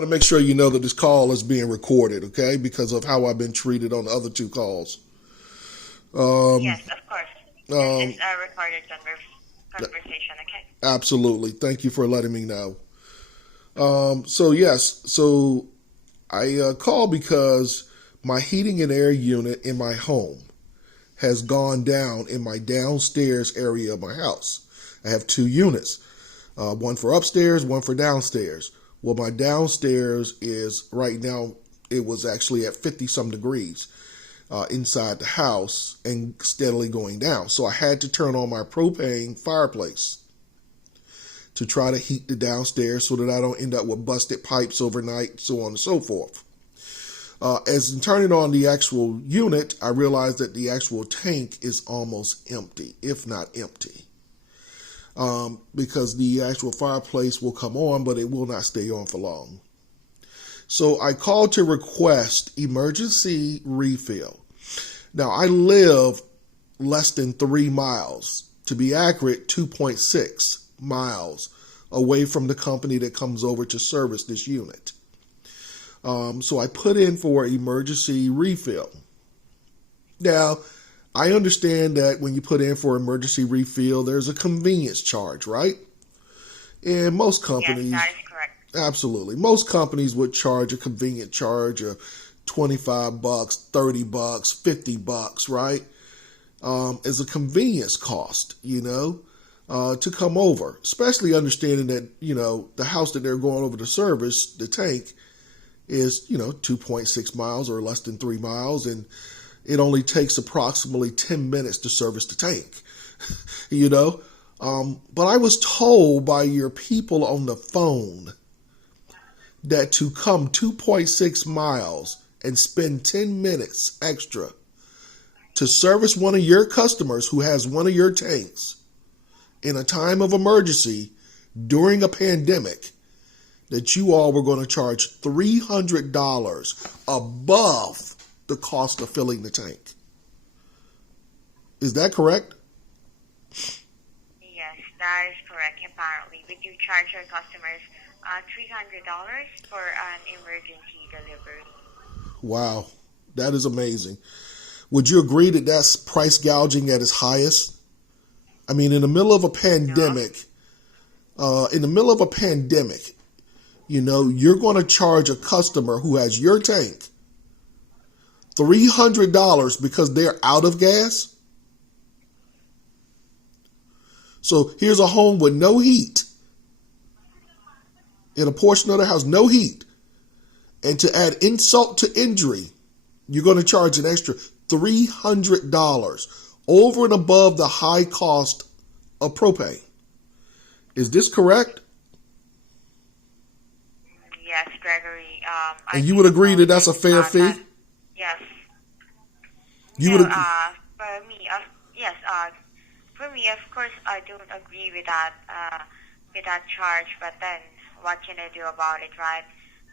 To make sure you know that this call is being recorded, okay? Because of how I've been treated on the other two calls. Yes, of course. This Um, is a recorded conversation, okay? Absolutely. Thank you for letting me know. So I called because my heating and air unit in my home has gone down in my downstairs area of my house. I have two units, one for upstairs, one for downstairs. Well, my downstairs is right now, it was actually at 50 some degrees inside the house and steadily going down. So I had to turn on my propane fireplace to try to heat the downstairs so that I don't end up with busted pipes overnight, so on and so forth. As in turning on the actual unit, I realized that the actual tank is almost empty, if not empty. Because the actual fireplace will come on, but it will not stay on for long. So I called to request emergency refill. Now, I live less than 3 miles, to be accurate, 2.6 miles away from the company that comes over to service this unit. So I put in for emergency refill. Now, I understand that when you put in for emergency refill, there's a convenience charge, right? And most companies, Yes, that is correct. absolutely, most companies would charge a convenient charge of $25, $30, $50, right? As a convenience cost, to come over, especially understanding that, the house that they're going over to service, the tank, is, 2.6 miles or less than 3 miles, and it only takes approximately 10 minutes to service the tank, But I was told by your people on the phone that to come 2.6 miles and spend 10 minutes extra to service one of your customers who has one of your tanks in a time of emergency during a pandemic, that you all were going to charge $300 above the cost of filling the tank. Is that correct? Yes, that is correct. Apparently, we do charge our customers $300 for an emergency delivery. Wow, that is amazing. Would you agree that that's price gouging at its highest? I mean, in the middle of a pandemic, you're going to charge a customer who has your tank $300 because they're out of gas? So here's a home with no heat. In a portion of the house, no heat. And to add insult to injury, you're going to charge an extra $300 over and above the high cost of propane. Is this correct? Yes, Gregory. And you would agree that that's a fair fee? Yes. You No, would. for me, yes. For me, of course, I don't agree with that charge. But then, what can I do about it, right?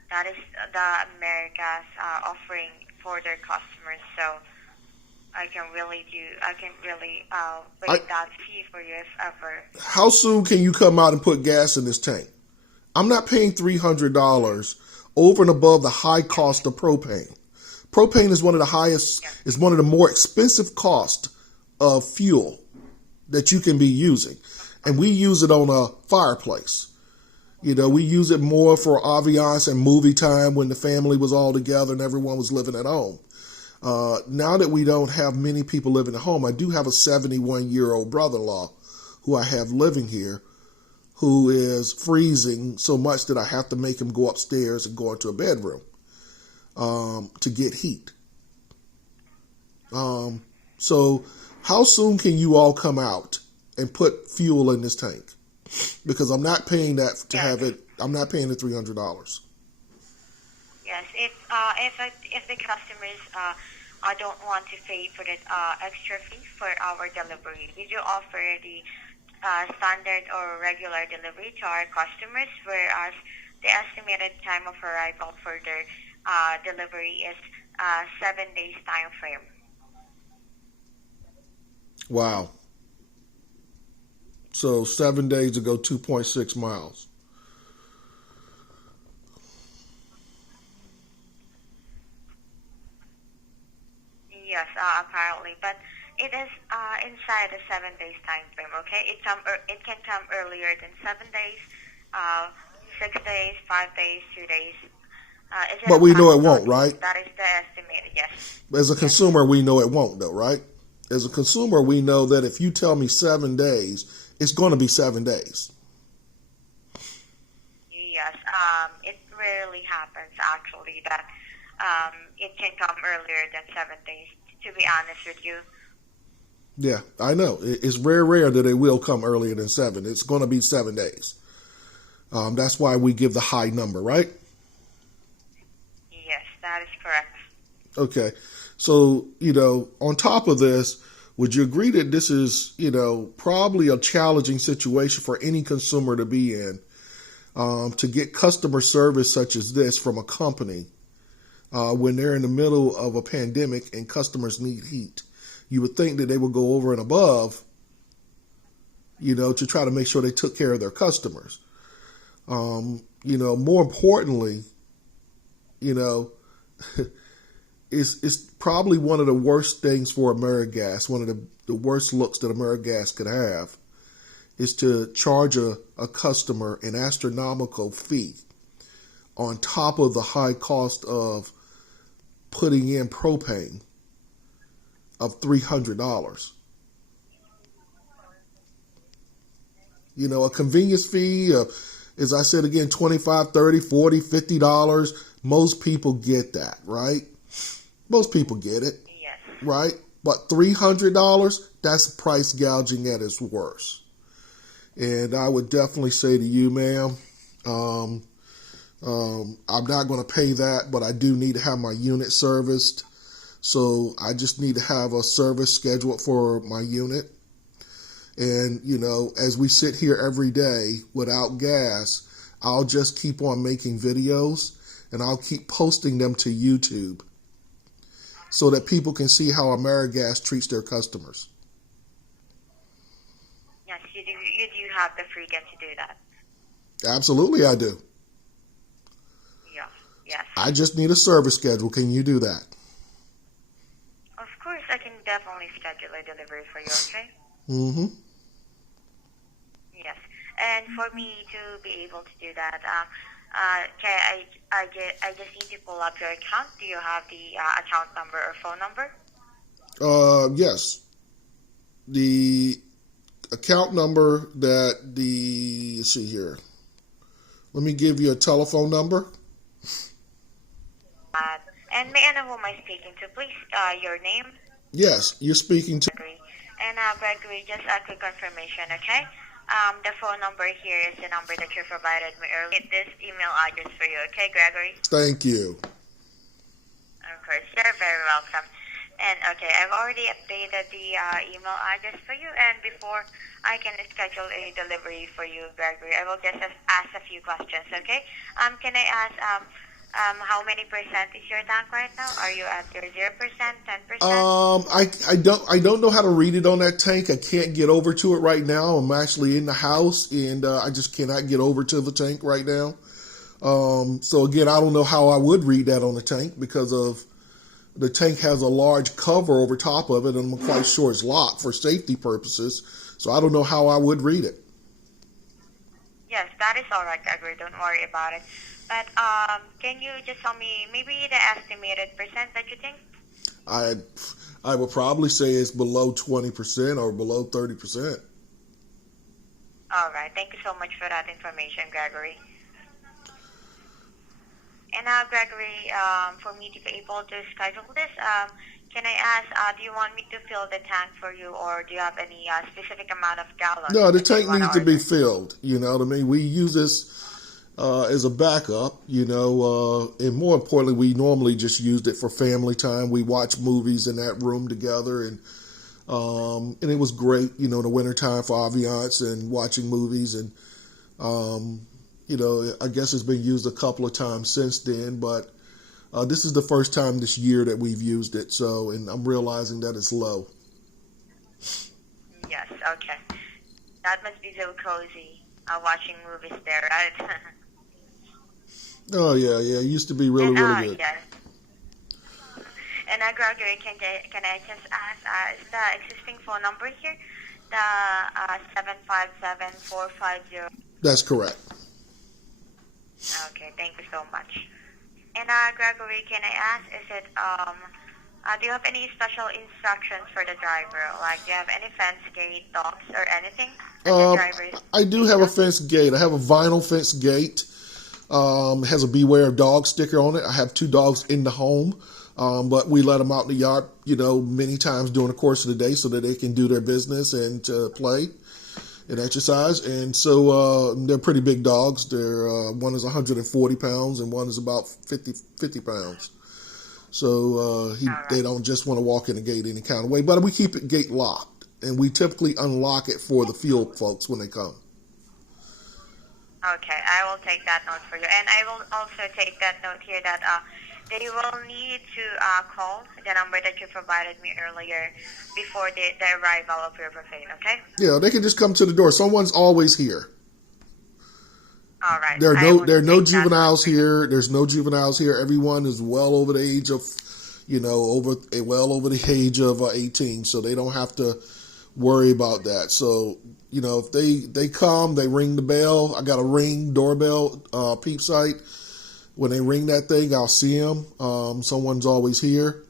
That is the AmeriGas offering for their customers. So I can really waive that fee for you if ever. How soon can you come out and put gas in this tank? I'm not paying $300 over and above the high cost of propane. Propane is one of the highest, is one of the more expensive costs of fuel that you can be using. And we use it on a fireplace. We use it more for ambiance and movie time when the family was all together and everyone was living at home. Now that we don't have many people living at home, I do have a 71-year-old brother-in-law who I have living here, who is freezing so much that I have to make him go upstairs and go into a bedroom to get heat. So how soon can you all come out and put fuel in this tank? Because I'm not paying that to have it. I'm not paying the $300. Yes, if the customers don't want to pay for that extra fee for our delivery, we do offer the standard or regular delivery to our customers, whereas the estimated time of arrival for their delivery is 7 days time frame. Wow. So 7 days to go 2.6 miles. apparently, but it is inside the 7 days time frame. Okay, it can come earlier than 7 days, 6 days, 5 days, 2 days. Is it But a we know it won't, possibility? right? That is the estimated. Yes. As a Yes. consumer, we know it won't, though, right? As a consumer, we know that if you tell me 7 days, it's going to be 7 days. Yes. It rarely happens actually that it can come earlier than 7 days. To be honest with you. Yeah, I know. It's very rare that it will come earlier than 7. It's going to be 7 days. That's why we give the high number, right? Yes, that is correct. Okay. So, on top of this, would you agree that this is, probably a challenging situation for any consumer to be in, to get customer service such as this from a company when they're in the middle of a pandemic and customers need heat? You would think that they would go over and above, to try to make sure they took care of their customers. More importantly, it's probably one of the worst things for AmeriGas, one of the worst looks that AmeriGas could have, is to charge a customer an astronomical fee on top of the high cost of putting in propane of $300. A convenience fee of, as I said again, $25, $30, $40, $50. Most people get that, right? Most people get it, Yes. right? But $300, that's price gouging at its worst. And I would definitely say to you, ma'am, I'm not going to pay that, but I do need to have my unit serviced. So I just need to have a service scheduled for my unit. And, as we sit here every day without gas, I'll just keep on making videos and I'll keep posting them to YouTube so that people can see how AmeriGas treats their customers. Yes, you do. You do have the freedom to do that. Absolutely, I do. Yeah. Yes. I just need a service schedule. Can you do that? Of course, I can definitely schedule a delivery for you. Okay. Mm-hmm. Yes. And for me to be able to do that, okay, I just need to pull up your account. Do you have the account number or phone number? Yes. The account number let's see here. Let me give you a telephone number. And may I know who am I speaking to, please? Your name? Yes, you're speaking to. Gregory. And Gregory, just a quick confirmation, okay? The phone number here is the number that you provided me earlier. This email address for you, okay, Gregory? Thank you. Of course, you're very welcome. And okay, I've already updated the email address for you. And before I can schedule a delivery for you, Gregory, I will just ask a few questions, okay? Can I ask how many percent is your tank right now? Are you at your 0%, 10%? I don't know how to read it on that tank. I can't get over to it right now. I'm actually in the house and I just cannot get over to the tank right now. So again, I don't know how I would read that on the tank because of the tank has a large cover over top of it, and I'm quite sure it's locked for safety purposes. So I don't know how I would read it. Yes, that is all right, Gregory. Don't worry about it. But can you just tell me maybe the estimated percent that you think? I would probably say it's below 20% or below 30%. All right. Thank you so much for that information, Gregory. And Gregory, for me to be able to schedule this, can I ask, do you want me to fill the tank for you, or do you have any specific amount of gallons? No, the that you tank wanna needs to be order? filled. You know what I mean? We use this as a backup, and more importantly, we normally just used it for family time. We watch movies in that room together, and it was great, in the wintertime for ambiance and watching movies. And, I guess it's been used a couple of times since then, but this is the first time this year that we've used it. So, and I'm realizing that it's low. Yes, okay. That must be so cozy, watching movies there, right? Oh, yeah. It used to be really, And, really good. yes. And Gregory, can I just ask, is the existing phone number here the 757-450? That's correct. Okay, thank you so much. And Gregory, can I ask, is it do you have any special instructions for the driver? Like, do you have any fence gate, locks, or anything that the driver is I do have a fence gate. I have a vinyl fence gate. It has a beware of dog sticker on it. I have 2 dogs in the home, but we let them out in the yard, many times during the course of the day so that they can do their business and play and exercise. And so they're pretty big dogs. They're one is 140 pounds and one is about 50 pounds. So they don't just want to walk in the gate any kind of way. But we keep it gate locked, and we typically unlock it for the field folks when they come. Okay, I will take that note for you. And I will also take that note here that they will need to call the number that you provided me earlier before the arrival of your buffet, okay? Yeah, they can just come to the door. Someone's always here. All right. There are no juveniles here. There's no juveniles here. Everyone is well over the age of, over the age of 18, so they don't have to worry about that. So, if they come, they ring the bell. I got a ring doorbell peep sight. When they ring that thing, I'll see them. Someone's always here,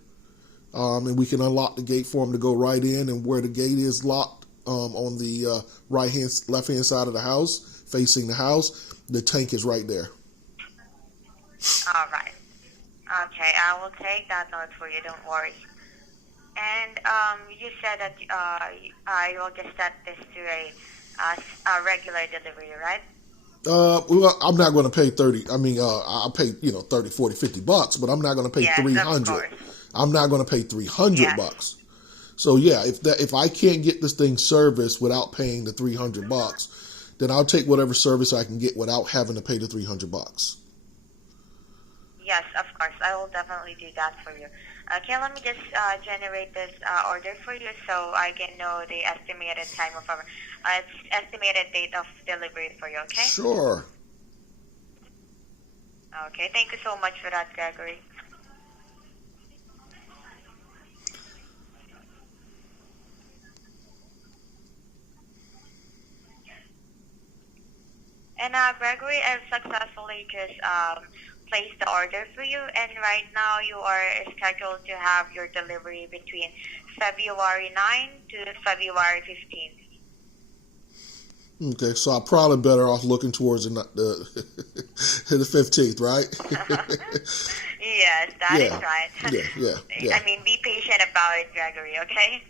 and we can unlock the gate for them to go right in. And where the gate is locked on the left hand side of the house, facing the house, the tank is right there. All right. Okay, I will take that note for you. Don't worry. And you said that you will just set this to a regular delivery, right? Well, I'm not going to pay 30. I mean, I'll pay, 30, 40, 50 bucks, but I'm not going to pay 300. I'm not going to pay 300 bucks. So yeah, if I can't get this thing serviced without paying the 300 bucks, then I'll take whatever service I can get without having to pay the 300 bucks. Yes, of course. I will definitely do that for you. Okay, let me just generate this order for you so I can know the estimated time of our estimated date of delivery for you, okay? Sure. Okay, thank you so much for that, Gregory. And Gregory, I've successfully just placed the order for you, and right now you are scheduled to have your delivery between February 9 to February 15th. Okay, so I'm probably better off looking towards the 15th, right? Yes, that is right. Yeah. I mean, be patient about it, Gregory, okay?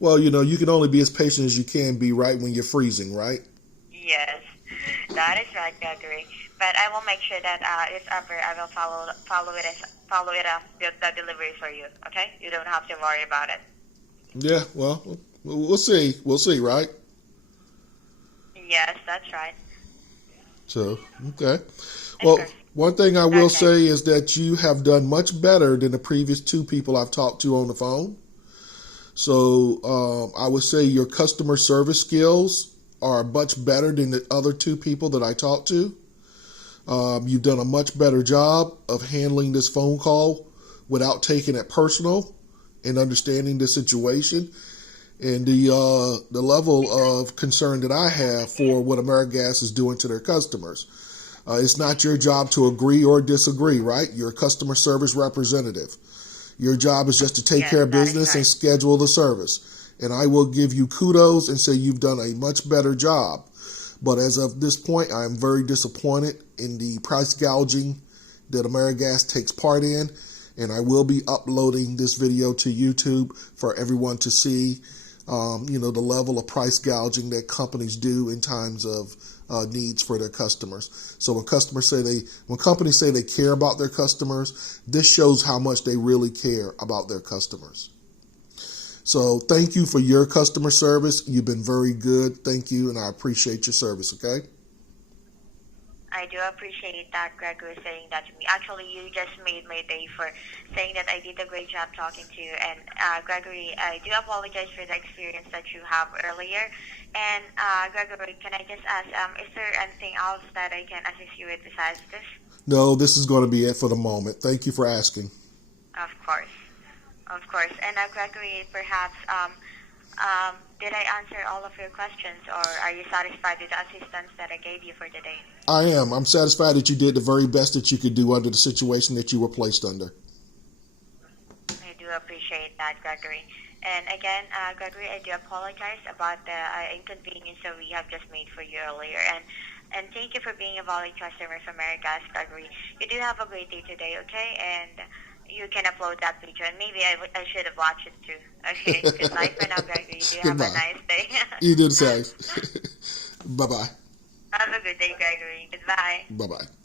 Well, you can only be as patient as you can be, right, when you're freezing, right? Yes, that is right, Gregory. But I will make sure that if ever I will follow it up the delivery for you, okay? You don't have to worry about it. Yeah, well, we'll see. We'll see, right? Yes, that's right. So, okay. Well, one thing I will say is that you have done much better than the previous 2 people I've talked to on the phone. So, I would say your customer service skills are much better than the other 2 people that I talked to. You've done a much better job of handling this phone call without taking it personal and understanding the situation. And the level of concern that I have for what AmeriGas is doing to their customers. It's not your job to agree or disagree, right? You're a customer service representative. Your job is just to take care of business and schedule the service. And I will give you kudos and say you've done a much better job. But as of this point, I am very disappointed in the price gouging that AmeriGas takes part in. And I will be uploading this video to YouTube for everyone to see. The level of price gouging that companies do in times of needs for their customers. So when companies say they care about their customers, this shows how much they really care about their customers. So thank you for your customer service. You've been very good. Thank you, and I appreciate your service, okay? I do appreciate that Gregory saying that to me. Actually, you just made my day for saying that I did a great job talking to you. And Gregory, I do apologize for the experience that you have earlier. And Gregory, can I just ask, is there anything else that I can assist you with besides this? No, this is going to be it for the moment. Thank you for asking. Of course. course. And Gregory, perhaps, did I answer all of your questions, or are you satisfied with the assistance that I gave you for today? I am. I'm satisfied that you did the very best that you could do under the situation that you were placed under. I do appreciate that, Gregory. And again, Gregory, I do apologize about the inconvenience that we have just made for you earlier. And thank you for being a valued customer of AmeriGas, Gregory. You do have a great day today, okay? And you can upload that video, and maybe I should have watched it too. Okay, goodbye for now, Gregory. You do have Goodbye. a nice day. You do the same. Bye-bye. Have a good day, Gregory. Goodbye. Bye-bye.